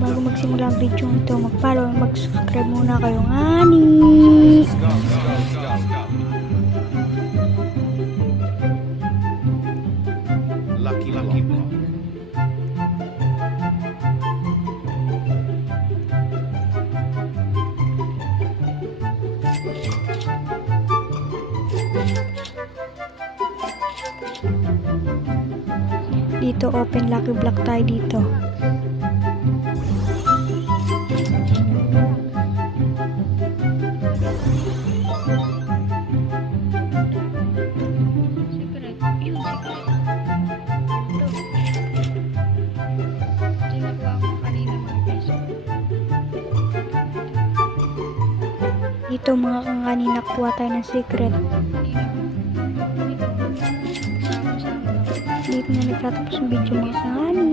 bago magsimula ang video ito, mag-follow at mag-subscribe muna kayo, ngani. Lucky Block. Dito open lucky block tayo dito. Dito mga kanina kuha tayo ng secret. Dito na nagtatapos ang video mga kangani.